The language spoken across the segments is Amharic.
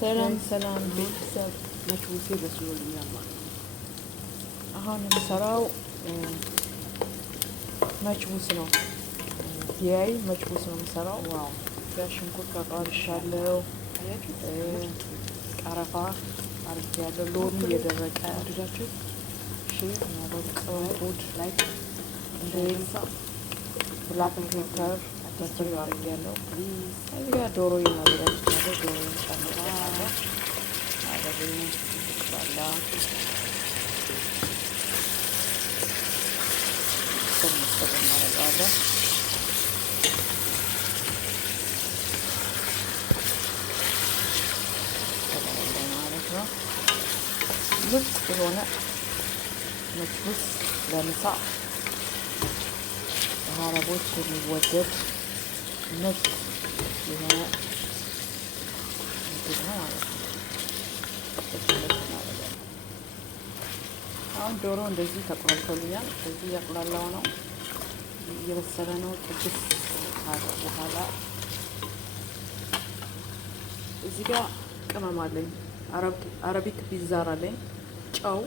ሰላም ሰላም ቤተሰብ መችቡሴ በስሎልኛል ማለት ነው። አሁን የምሰራው መችቡስ ነው። ቢያይ መችቡስ ነው የምሰራው። ዋው ሽንኩርት አቃርሻለሁ፣ ቀረፋ አድርጌያለሁ፣ ሎሚ የደረቀ አድርጋችሁ ቅርንፉድ ላይ እንደዛ ብላክ ፔፐር በርበሬ አድርጌያለሁ። እዚህ ጋር ዶሮ ይማዘጋጅቻለሁ። ዶሮ ጨምራለሁ። አረቤ ባላ ስር እናደርጋለን። ማለት ነው። ምርጥ የሆነ መችቡስ ለምሳ በአረቦች የሚወደድ ምርጥ የሆነ ምግብ ነው ማለት ነው። አሁን ዶሮ እንደዚህ ተቆልቶልኛል። እንደዚህ ያቁላላው ነው፣ እየበሰለ ነው። ጥብስ ካለ በኋላ እዚህ ጋር ቅመም አለኝ። አረቢክ ቢዛር አለኝ፣ ጨው፣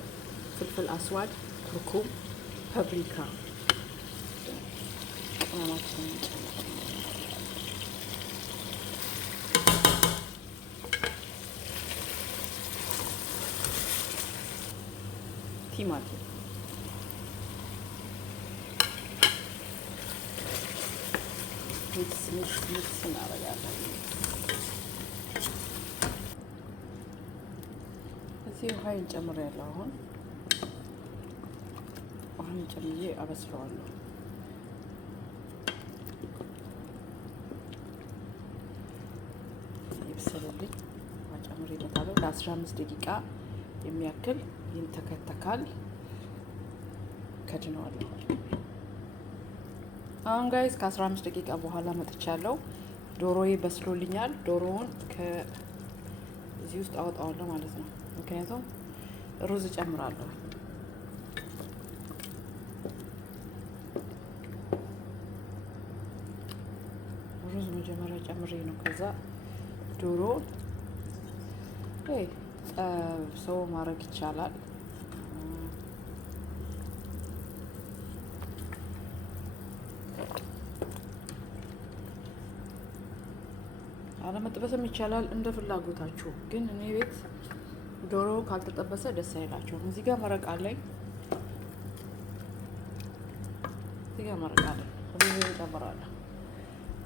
ፍልፍል አስዋድ፣ ኩርኩም፣ ፓፕሪካ ቅመማችን ቲማቲም ሚክስ እናደርጋለን። እዚህ ውሃዬን ጨምሬያለሁ። አሁን ውሃን ጨምዬ አበስለዋለሁ። ይብሰልልኝ። ውሃ ጨምሬበታለሁ። ለ15 ደቂቃ የሚያክል ይንተከተካል። ከድነዋለሁ። አሁን ጋይስ ከ15 ደቂቃ በኋላ መጥቻለሁ። ዶሮዬ በስሎልኛል። ዶሮውን ከዚህ ውስጥ አወጣዋለሁ ማለት ነው። ምክንያቱም ሩዝ እጨምራለሁ። ሩዝ መጀመሪያ ጨምሬ ነው ከዛ ዶሮ ሰው ማድረግ ይቻላል። አለመጥበስም ይቻላል እንደ ፍላጎታችሁ። ግን እኔ ቤት ዶሮ ካልተጠበሰ ደስ አይላቸውም። እዚህ ጋር መረቅ አለኝ። እዚህ ጋር መረቅ አለኝ።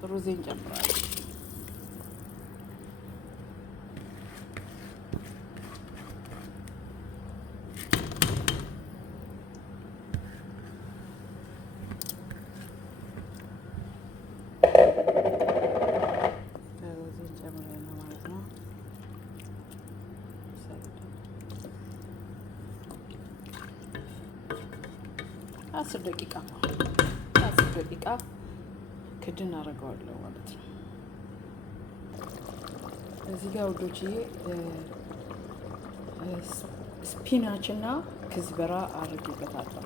ሩዜን ጨምራለሁ። አስር ደቂቃ ክድን አደርገዋለሁ ማለት ነው። እዚህ ጋር ውዶችዬ ስፒናች እና ክዝበራ አድርጌበታለሁ።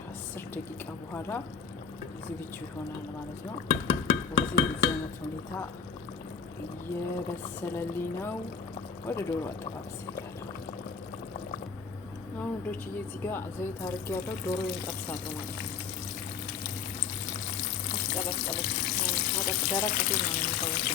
ከ10 ደቂቃ በኋላ ዝግጁ ይሆናል ማለት ነው። በዚህ አይነት ሁኔታ እየበሰለልኝ ነው። ወደ ዶሮ አጠባበስ ይላል። አሁን ወዶችዬ እዚህ ጋር ዘይት አድርጌያለሁ። ዶሮ እንጠብሳለሁ ማለት ነው። አስጠበስ ደረቅ ነው የሚጠበስ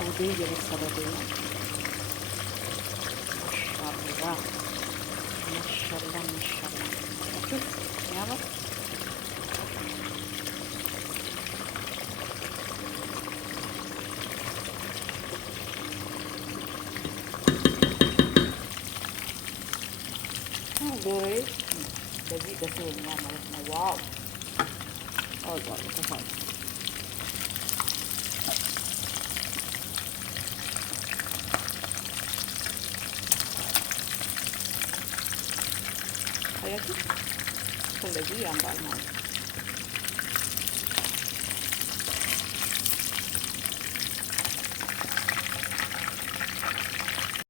ሩዴ እየበሰለልኝ ነው። ማሻላ ያምር። ዶሮዬ በዚህ በስሎልኛል ማለት ነው። ዋው አውጣለሁ ተፋል አያችሁ እንደዚህ ያምራል ማለት ነው።